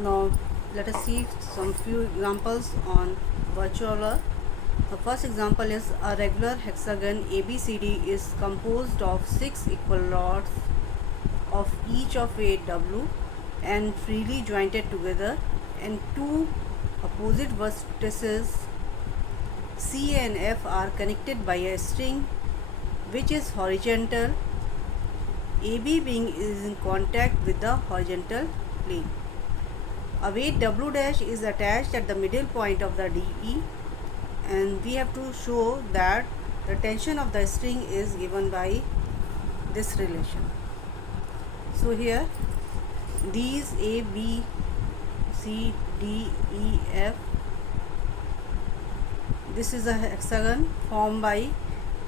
Now let us see some few examples on virtualer. The first example is a regular hexagon ABCD is composed of 6 equal rods of each of weight W and freely jointed together, and two opposite vertices C and F are connected by a string which is horizontal, AB being is in contact with the horizontal plane. A weight W dash is attached at the middle point of the DE, and we have to show that the tension of the string is given by this relation. So here these A, B, C, D, E, F, this is a hexagon formed by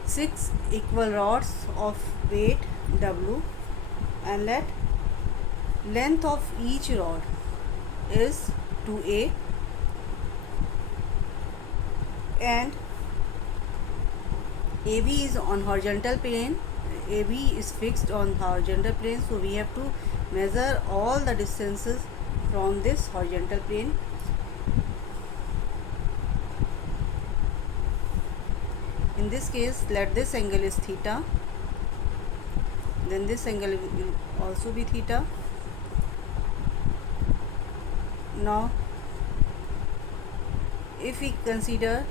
6 equal rods of weight W, and let length of each rod is 2a, and AB is on horizontal plane. AB is fixed on horizontal plane, so we have to measure all the distances from this horizontal plane. In this case, let this angle is theta, then this angle will also be theta. Now if we consider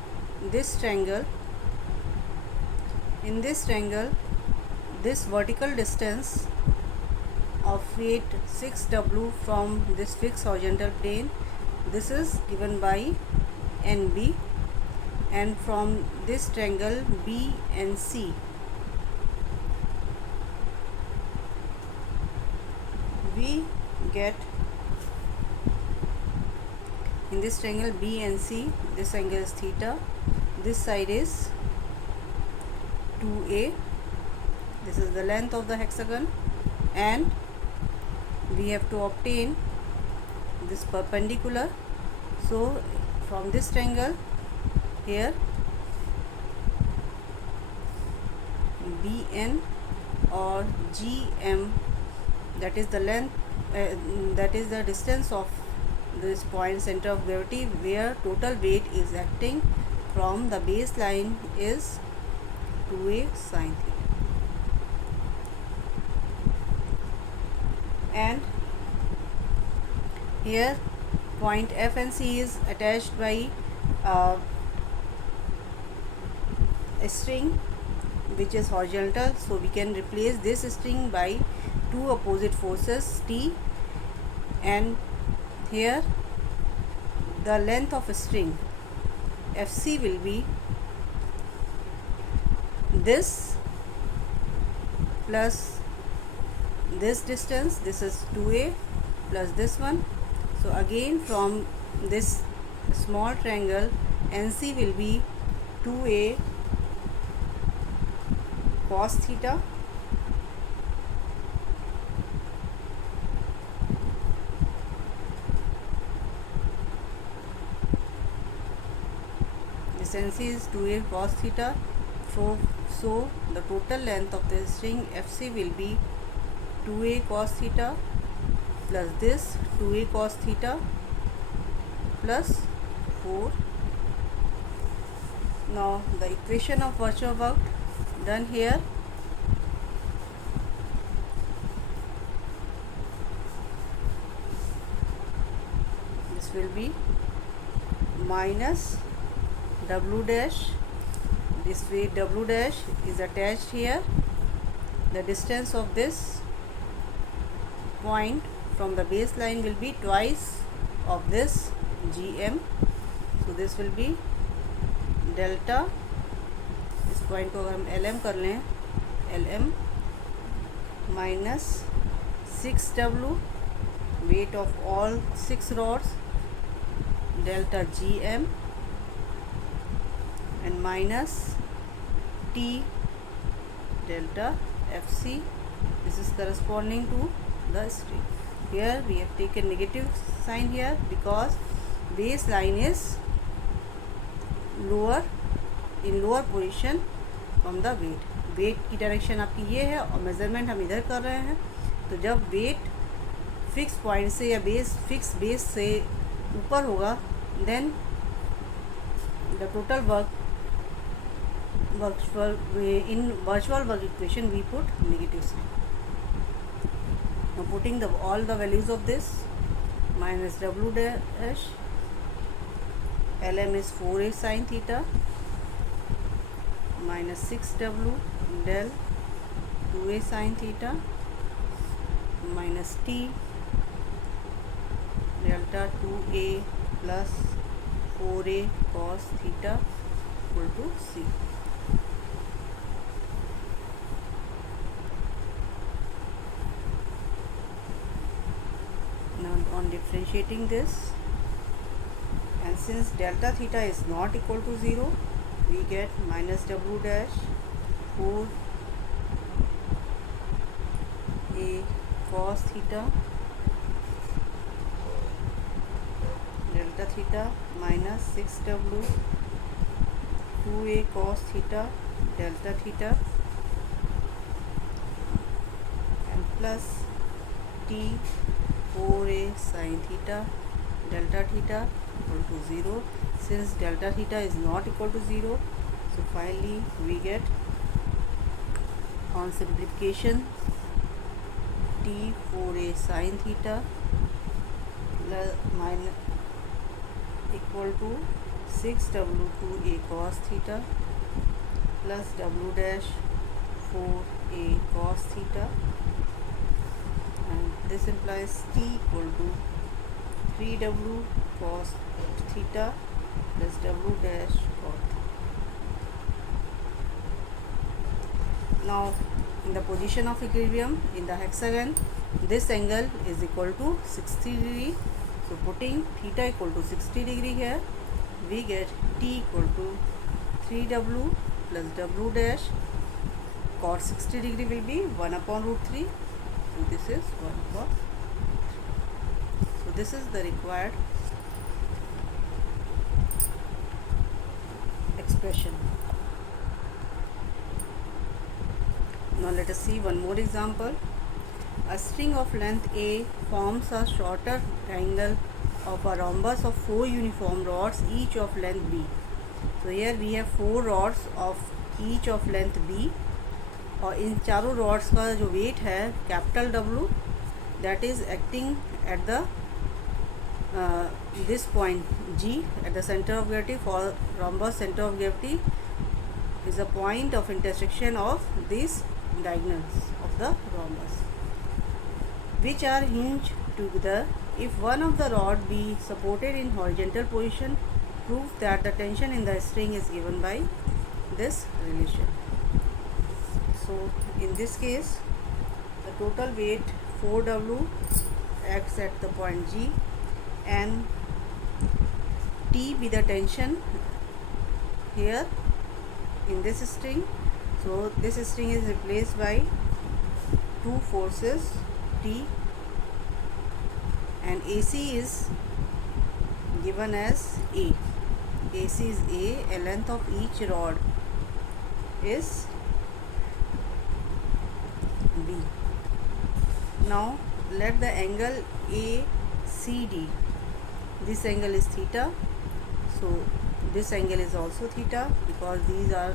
this triangle, in this triangle this vertical distance of weight 6W from this fixed horizontal plane, this is given by NB, and from this triangle B and C we get, in this triangle B and C, this angle is theta, this side is 2a, this is the length of the hexagon, and we have to obtain this perpendicular. So from this triangle here BN or GM, that is the length, that is the distance of this point center of gravity where total weight is acting from the baseline, is 2a sin theta. And here point F and C is attached by a string which is horizontal, so we can replace this string by two opposite forces T, and here the length of a string FC will be this plus this distance, this is 2a plus this one. So again from this small triangle NC will be 2a cos theta this NC is 2a cos theta. So the total length of the string FC will be 2a cos theta plus this 2a cos theta plus 4. Now the equation of virtual work done here. This will be minus W dash, this weight W dash is attached here, the distance of this point from the baseline will be twice of this GM, so this will be delta, इस point को अगर हम LM कर लें, LM minus 6W weight of all 6 rods delta GM and minus T delta FC. This is corresponding to the string. Here we have taken negative sign here because baseline is lower, in lower position from the weight. Weight की direction आपकी ये है और measurement हम इधर कर रहे हैं, तो जब वेट फिक्स पॉइंट से या फिक्स बेस से ऊपर होगा, then the total work in virtual work equation we put negative sign. Now putting all the values of this, minus w dash lm is 4a sin theta, minus 6w del 2a sin theta, minus t delta 2a plus 4a cos theta equal to c. Now on differentiating this, and since delta theta is not equal to 0, we get minus w dash 4a cos theta delta theta minus 6w 2a cos theta delta theta and plus t 4a sin theta delta theta equal to 0. Since delta theta is not equal to 0, so finally we get, on simplification, t 4a sin theta minus equal to 6w 2a cos theta plus w dash 4a cos theta, and this implies t equal to 3w cos theta plus w dash cot. Now in the position of equilibrium in the hexagon, this angle is equal to 60 degree. So putting theta equal to 60 degree here, we get t equal to 3w plus w dash cot 60 degree will be 1 upon root 3. So this is 1 upon. So this is the required expression. Now let us see one more example. A string of length A forms a shorter triangle of a rhombus of 4 uniform rods, each of length B. So here we have 4 rods of each of length B, और इन चारों rods का जो weight है capital W, that is acting at the this point G at the center of gravity. For rhombus, center of gravity is a point of intersection of these diagonals of the rhombus, which are hinged together. If one of the rod be supported in horizontal position, prove that the tension in the string is given by this relation. So in this case, the total weight 4w acts at the point G, and T be the tension here in this string. So this string is replaced by two forces T, and AC is given as A. AC is A, and length of each rod is B. Now let the angle ACD, this angle is theta, so this angle is also theta because these are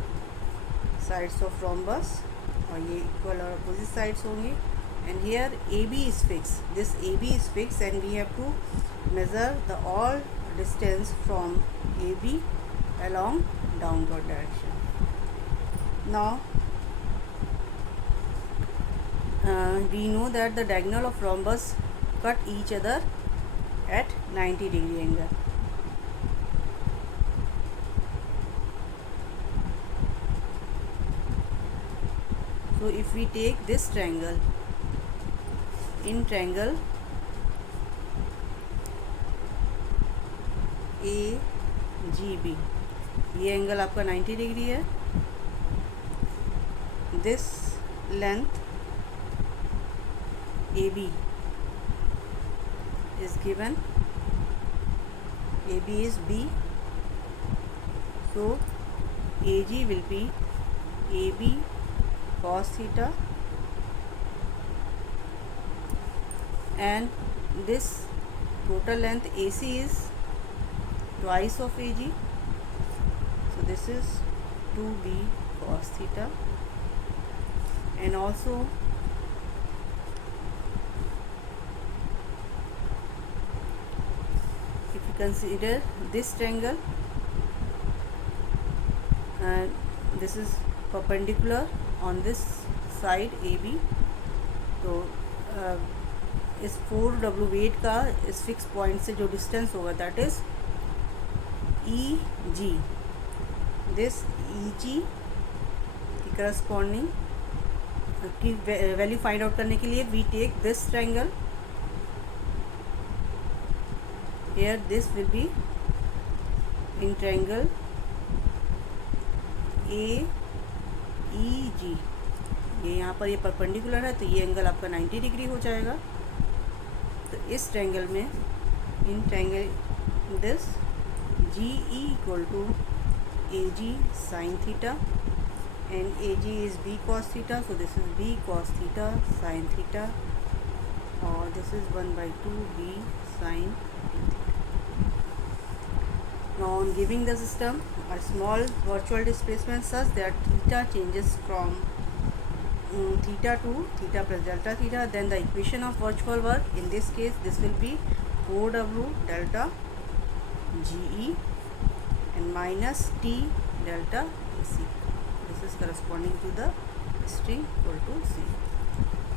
sides of rhombus, और ये equal और opposite sides होंगे. And here AB is fixed, this AB is fixed, and we have to measure the all distance from AB along downward direction. Now we know that the diagonal of rhombus cut each other at 90 degree angle. So if we take this triangle, in triangle AGB, ये angle आपका 90 degree है. This length AB is given, AB is B, so AG will be AB cos theta and this total length AC is twice of AG, so this is 2b cos theta. And also if you consider this triangle, and this is perpendicular on this side AB, तो इस 4W wait का इस fix point से जो distance होगा that is EG. This EG की corresponding की value find out करने के लिए we take this triangle, here this will be in triangle AEG. ये यहाँ पर ये परपेंडिकुलर है तो ये एंगल आपका 90 डिग्री हो जाएगा. तो इस ट्रायंगल में in triangle this GE equal to AG sin theta and AG is B cos theta, so this is B cos theta sin theta, or this is 1/2 B sin theta. Now on giving the system a small virtual displacement such that theta changes from theta to theta plus delta theta, then the equation of virtual work in this case this will be 4W delta GE and minus T delta AC. This is corresponding to the string equal to C.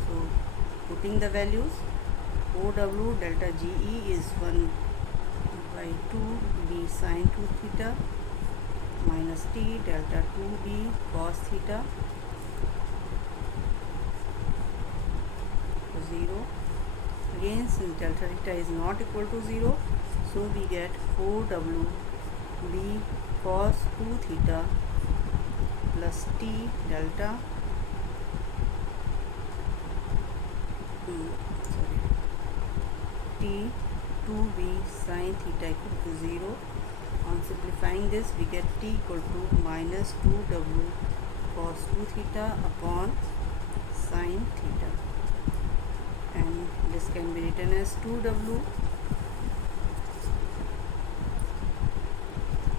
So putting the values, OW delta GE is 1/2 B sin 2 theta minus T delta 2B cos theta 0. Again, since delta theta is not equal to 0, so we get 4W B cos 2 theta plus T delta T 2B sin theta equal to 0. On simplifying this, we get T equal to minus 2W cos 2 theta upon sin theta, and this can be written as 2W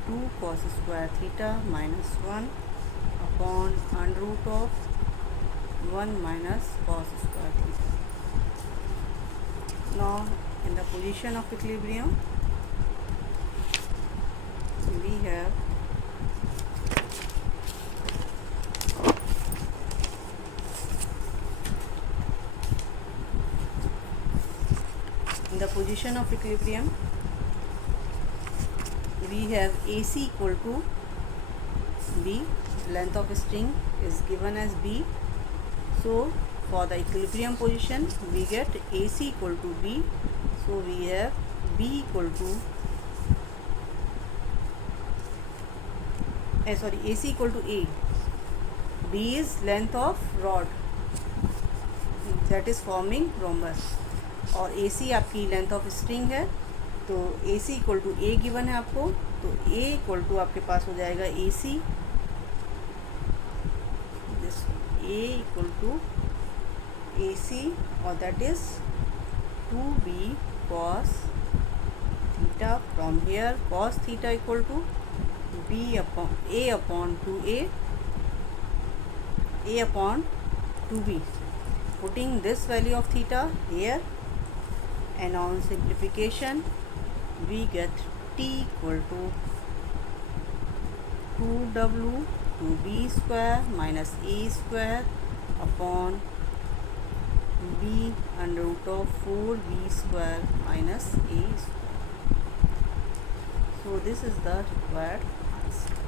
2 cos square theta minus 1 upon under root of 1 minus cos square theta. Now in the position of equilibrium we have in the position of equilibrium we have AC equal to B, length of string is given as B, so for the equilibrium position we get AC equal to B, so we have B equal to AC equal to A. B is length of rod that is forming rhombus और AC आपकी length of string है, तो AC equal to A given है आपको, तो A equal to आपके पास हो जाएगा AC, this A equal to AC और that is 2B cos theta. From here cos theta equal to B upon A upon 2A, A upon 2B. Putting this value of theta here, and on simplification we get T equal to 2W 2B square minus A square upon B under root of 4B square minus A square. So this is the required answer.